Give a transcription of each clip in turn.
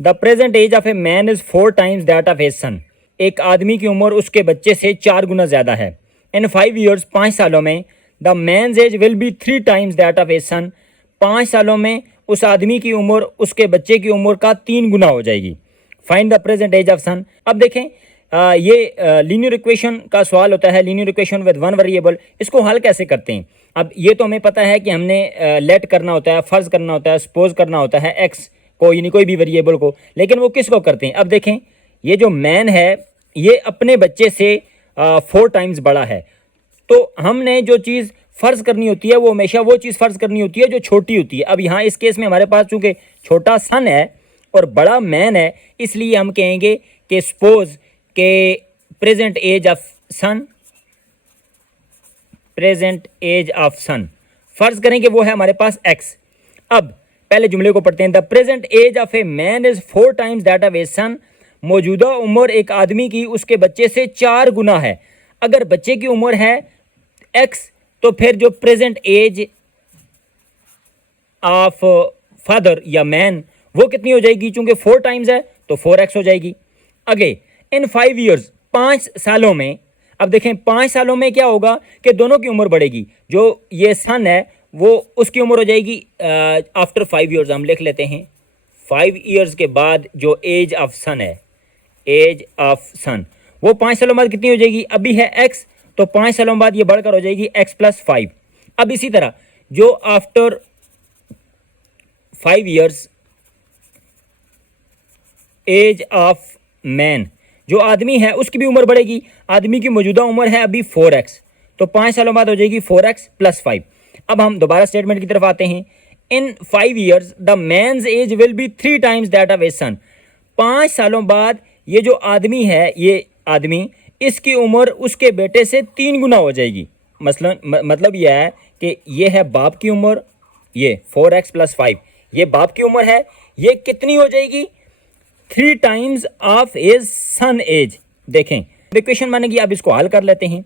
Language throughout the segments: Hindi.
The present age of a man is 4 times that of a son. एक आदमी की उम्र उसके बच्चे से 4 गुना ज़्यादा है। इन 5 ईयर्स 5 सालों में the man's age will be 3 times that of a son. 5 सालों में उस आदमी की उम्र उसके बच्चे की उम्र का 3 गुना हो जाएगी। Find the present age of son. अब देखें ये लीनियर इक्वेशन का सवाल होता है, linear equation with one variable. इसको हल कैसे करते हैं? अब ये तो हमें पता है कि हमने लेट करना होता है, फ़र्ज़ करना होता है, सपोज करना होता है एक्स को, यानी कोई भी वेरिएबल को। लेकिन वो किसको करते हैं? अब देखें, ये जो मैन है ये अपने बच्चे से 4 टाइम्स बड़ा है। तो हमने जो चीज़ फ़र्ज़ करनी होती है वो हमेशा वो चीज़ फ़र्ज़ करनी होती है जो छोटी होती है। अब यहाँ इस केस में हमारे पास चूँकि छोटा सन है और बड़ा मैन है, इसलिए हम कहेंगे कि सपोज के present age of son, present age of son फ़र्ज़ करें कि वो है हमारे पास एक्स। अब पहले जुमले को पढ़ते हैं। The present age of a man is 4 times that of a son. मौजूदा उम्र एक आदमी की उसके बच्चे से 4 गुना है। अगर बच्चे की उम्र है एक्स तो फिर जो प्रेजेंट एज ऑफ फादर या मैन वो कितनी हो जाएगी? चूंकि 4 टाइम्स है तो 4x हो जाएगी। आगे इन 5 ईयर्स 5 सालों में, अब देखें 5 सालों में क्या होगा कि दोनों की उम्र बढ़ेगी। जो ये सन है वो उसकी उम्र हो जाएगी आफ्टर 5 ईयर्स। हम लिख लेते हैं 5 ईयर्स के बाद जो एज ऑफ सन है, एज ऑफ सन वो 5 सालों बाद कितनी हो जाएगी? अभी है x तो 5 सालों बाद ये बढ़कर हो जाएगी x + 5। अब इसी तरह जो after 5 years age of man, जो आदमी है उसकी भी उम्र बढ़ेगी। आदमी की मौजूदा उम्र है अभी 4x तो 5 सालों बाद हो जाएगी 4x + 5। अब हम दोबारा स्टेटमेंट की तरफ आते हैं। In 5 years the man's age will be 3 times that of a son. 5 सालों बाद ये जो आदमी है, ये आदमी, इसकी उम्र उसके बेटे से 3 गुना हो जाएगी। मसलन मतलब यह है कि ये है बाप की उम्र, ये 4x + 5 ये बाप की उम्र है, ये कितनी हो जाएगी? 3 times of age son age. देखें इक्वेशन बनेगी। अब इसको हल कर लेते हैं।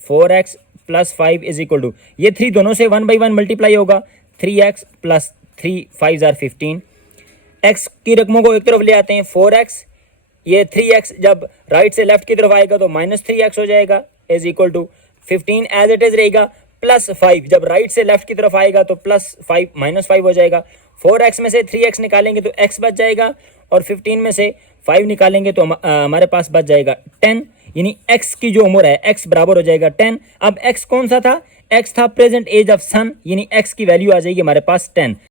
4x + 5 इज इक्वल टू, ये 3 दोनों से 1/1 मल्टीप्लाई होगा। 3x + 3 5 = 15। x की रकमों को एक तरफ ले आते हैं। 4x, ये 3x जब राइट से लेफ्ट की तरफ आएगा तो -3x हो जाएगा is equal to 15 as it is रहेगा, प्लस 5 जब राइट से लेफ्ट की तरफ आएगा तो +5 -5 हो जाएगा। 4x में से 3x निकालेंगे तो x बच जाएगा और 15 में से 5 निकालेंगे तो हमारे पास बच जाएगा 10। यानी x की जो उम्र है x बराबर हो जाएगा 10। अब x कौन सा था? x था प्रेजेंट एज ऑफ सन, यानी x की वैल्यू आ जाएगी हमारे पास 10।